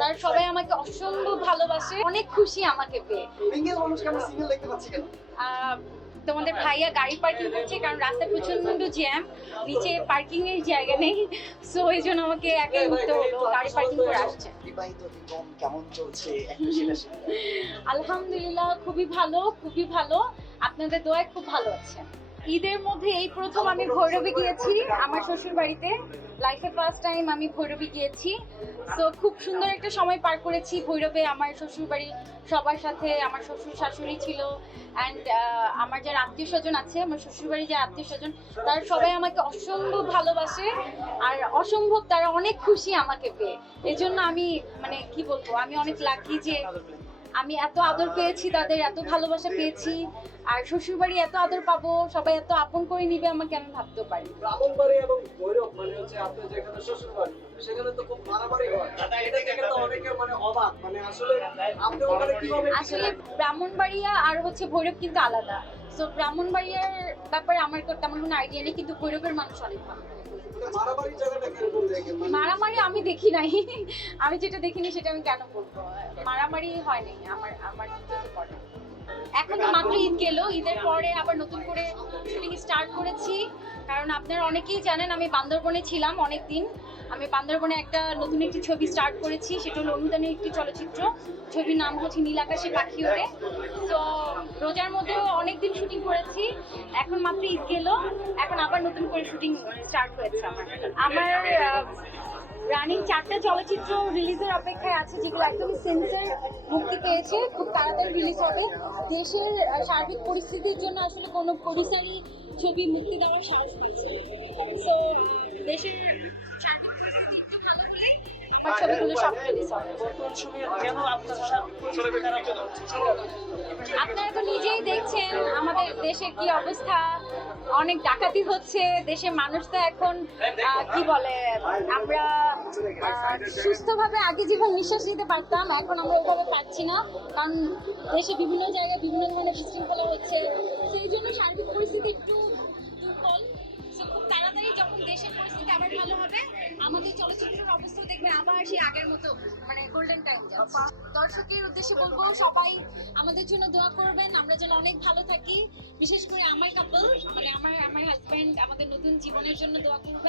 তার সবাই আমাকে অসম্ভব ভালোবাসে অনেক খুশি আমাকে পেয়ে। তোমাদের ভাইয়া গাড়ি পার্কিং করছে কারণ রাস্তায় প্রচণ্ড জ্যাম নিচে পার্কিং এর জায়গা নেই। সো এই জন্য আমাকে একাই উঠতে হলো গাড়ি পার্কিং করে আসছে। আলহামদুলিল্লাহ খুবই ভালো খুবই ভালো। আপনাদের দোয়ায় খুব ভালো আছে ঈদের মধ্যে এই প্রথম আমি ভৈরবে গিয়েছি, আমার শ্বশুর বাড়িতে লাইফে ফার্স্ট টাইম আমি ভৈরবে গিয়েছি। সো খুব সুন্দর একটা সময় পার করেছি ভৈরবে। আমার শ্বশুর বাড়ি সবার সাথে, আমার শ্বশুর শাশুড়ি ছিল। অ্যান্ড আমার যারা আত্মীয় স্বজন আছে, আমার শ্বশুর বাড়ি যে আত্মীয় স্বজন, তারা সবাই আমাকে অসম্ভব ভালোবাসে। আর অসম্ভব, তারা অনেক খুশি আমাকে পেয়ে। এই জন্য আমি মানে কি বলব, আমি অনেক লাকি যে আমি এত আদর পেয়েছি তাদের এত ভালোবাসা পেয়েছি। আর শ্বশুর বাড়ি এত আদর পাবো সবাই এত আপন করে নিবে আমাকে আমি ভাবতেও পারি ব্রাহ্মণবাড়ি এবং ভৈরব মানে হচ্ছে আপনার যেখানে শ্বশুর বাড়ি সেখানে তো খুব মারামারি হয়। এটা দেখে তো অনেকে মানে অবাক মানে আসলে আপনি ওখানে কীভাবে আসলে ব্রাহ্মণবাড়িয়া আর হচ্ছে ভৈরব কিন্তু আলাদা। সো ব্রাহ্মণবাড়িয়ার ব্যাপারে আমার তো তেমন কোনো আইডিয়া নেই কিন্তু ভৈরবের মানুষ অনেক ভালো। মারামারি আমি দেখি নাই। আমি যেটা দেখিনি সেটা আমি কেন বলব? মারামারি হয় নাই আমার আমার চোখে পড়ে এখন তো মাত্র ঈদ গেল ঈদের পরে আবার নতুন করে শুটিং স্টার্ট করেছি। কারণ আপনারা অনেকেই জানেন আমি বান্দরবনে ছিলাম অনেক দিন আমি বান্দরবনে একটা নতুন একটি ছবি স্টার্ট করেছি সেটা হলো অনুদানের একটি চলচ্চিত্র। ছবির নাম হচ্ছে নীল আকাশে পাখি ওড়ে তো রোজার মধ্যে অনেক দিন শুটিং করেছি এখন মাত্র ঈদ গেল এখন আবার নতুন করে শুটিং স্টার্ট হয়েছে আমার। আমার রানিং চারটে চলচ্চিত্র রিলিজের অপেক্ষায় আছে, যেগুলো একদমই সেন্সার মুক্তি পেয়েছে, খুব তাড়াতাড়ি রিলিজ হবে। দেশের সার্বিক পরিস্থিতির জন্য আসলে কোনো প্রডিউসারই ছবি মুক্তি দেওয়ার সাহস সো দেশের সার্বিক আপনার তো নিজেই দেখছেন আমাদের দেশের কি অবস্থা। অনেক ডাকাতি হচ্ছে দেশের মানুষ তো এখন কি বলে আমরা সুস্থভাবে আগে যেভাবে নিঃশ্বাস নিতে পারতাম এখন আমরা ওইভাবে পাচ্ছি না। কারণ দেশে বিভিন্ন জায়গায় বিভিন্ন ধরনের বিশৃঙ্খলা হচ্ছে। সেই জন্য অবস্থা দেখবে আবার সেই আগের মতো মানে গোল্ডেন টাইম যাচ্ছে। দর্শকের উদ্দেশ্যে বলব, সবাই আমাদের জন্য দোয়া করবেন। আমরা যেন অনেক ভালো থাকি। বিশেষ করে আমার কাপল মানে আমার আমার হাজব্যান্ড আমাদের নতুন জীবনের জন্য দোয়া করবেন।